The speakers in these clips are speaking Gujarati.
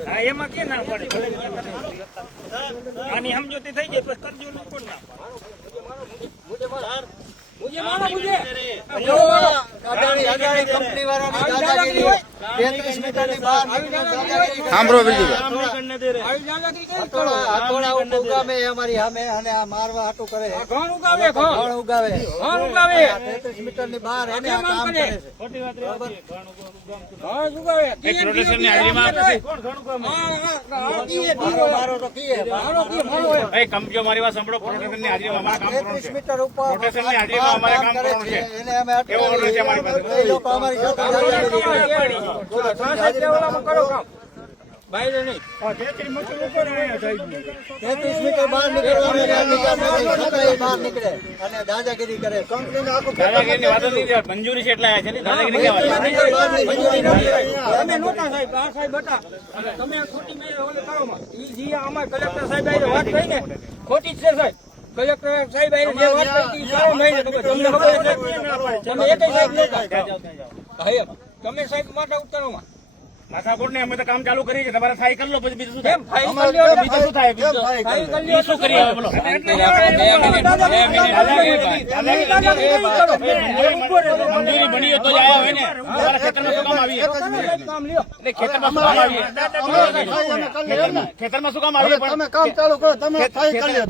હા એમાં કે ના પડે આની સમજૂતી થઈ જાય પછી કરજો ને કોણ ના મુજે મારો મુજે અદાણી કંપની વાળાની દાદાગીરી 33 મીટરની બહાર સાંભળો બીજું હથોડા ઉગામે અમારી સામે અને આ મારવા હાટું કરે ઘણ ઉગાવે 33 મીટરની બહાર એને આ કામ કરે છે ખોટી વાત ઘણ ઉગાવે પ્રોડક્શનની હાજરીમાં મારો તો કીએ ભાઈ કંપનીઓ મારી વાત સાંભળો પ્રોડક્શનની હાજરીમાં અમારા કામ 33 મીટર ઉપર પ્રોડક્શનની હાજરીમાં અમારે કામ કરવાનું છે એને અમે એવો ઓર્ડર છે અમારી પાસે એ લોકો અમારી સાથે કરો કામ બાયરે નહીં 33 મીટર બહાર નીકળવાનું બહાર નીકળે અને દાદાગીરી કરે કંપનીને આખું દાદાગીરીની વાત નથી મંજૂરી છે એટલે આયા છે ને દાદાગીરી કેવા તમે નહોતા સાહેબ આ સાહેબ હતા તમે ખોટી મેં ઓલે કરો માં ઈ જી અમાર કલેક્ટર સાહેબ આઈને વાત કરી ને ખોટી જ છે સાહેબ કલેક્ટર સાહેબ આઈને જે વાત કરી કામ નહીં તમને ખબર છે તમે એકય સાહેબ નહોતા હા તમે સાહેબ માથા ઉતારોમાં માથાકૂટ ને અમે તો કામ ચાલુ કરી છે તમારે થાય કરી લો પછી બીજું શું થાય ફાઇલ કરી લ્યો બીજું શું થાય ફાઇલ કરી લ્યો શું કરીએ હવે બોલો મંજૂરી બની હોય તો જ આવ્યા હોય ને તમારા ખેતરમાં શું કામ આવીએ કામ લ્યો એટલે ખેતરમાં શું કામ આવીએ ખેતરમાં શું કામ આવીએ તમે કામ ચાલુ કરો તમે થાય કરી લો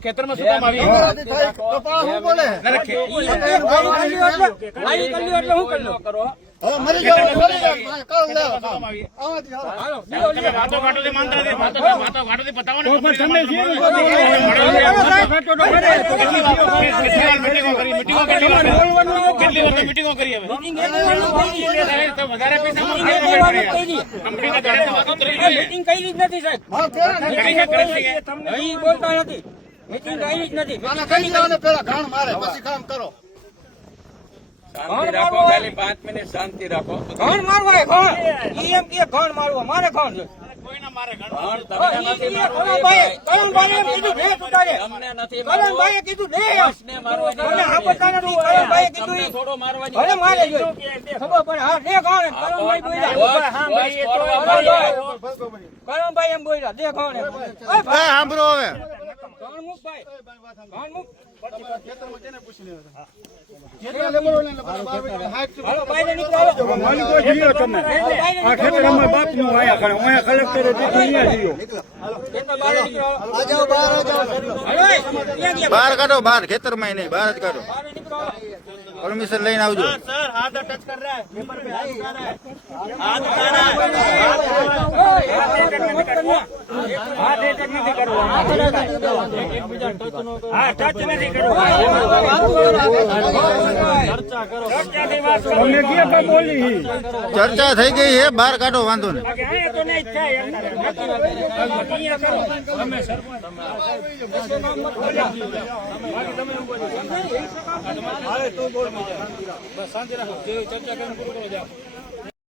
ખેતરમાં શું કામ આવીએ તો પણ હું બોલે ફાઇલ કરી લ્યો એટલે હું કરી લો કરો હવે મરી જાવ કામ લે કામ આવીએ હાલો તમે વાતો ઘાટોથી માનતા નથી વાતો ઘાટોથી પતાવો ને મીટિંગો કરી હવે વધારે પૈસા કંપનીના ઘરે વાતો કરી મીટિંગ કરી જ નથી સાહેબ અહીં બોલતા નથી મીટિંગ કરી જ નથી કઈ જાવ ને પેલા ઘાણ મારે પછી કામ કરો ઘણ રાખો ખાલી 5 મિનિટ શાંતિ રાખો ઘણ મારવા ઘણ ઈ એમ કે ઘણ મારવા મારે ઘણ છે કોઈના મારે ઘર તમને નથી કલમભાઈએ કીધું ને મને આપતા નથી કલમભાઈએ કીધું થોડો મારવાની ભલે મારે જોઈ ખબર પડે હા દે ઘણ કલમભાઈ બોલ્યા હા ભાઈ એ તો કલમભાઈ એમ બોલ્યા દે ઘણ ઓય ભાઈ સાંભળો હવે ઘણ મુક ભાઈ ઘણ મુક હાલો બાયરે નીકળો માલિકો જીઓ તમે આ ખેતર અમારા બાપનું આયા કરે હું કલેક્ટરે અહીંયા જીઓ બાયરે નીકળો આ જાઓ બહાર આ જાઓ હાલો ત્યાં ગયા બહાર કાઢો બહાર ખેતરમાં નહીં બહાર જ કાઢો બાયરે નીકળો પરમિશન લઈને આવજો सर हाथ टच कर रहा है पेपर पे हाथ उठा रहा है હાથ એટેક નથી કરવો હા ટચ નથી કરવો ચર્ચા કરો ચર્ચાથી વાત કરો અમે ક્યાં બોલી ચર્ચા થઈ ગઈ છે બહાર કાઢો વાંધો નહીં બાકી અહીંયા તો નહીં જ થાય અહીંયા કરો તમે સરપંચ बस शांति रखो चर्चा करने पूरा करो जाओ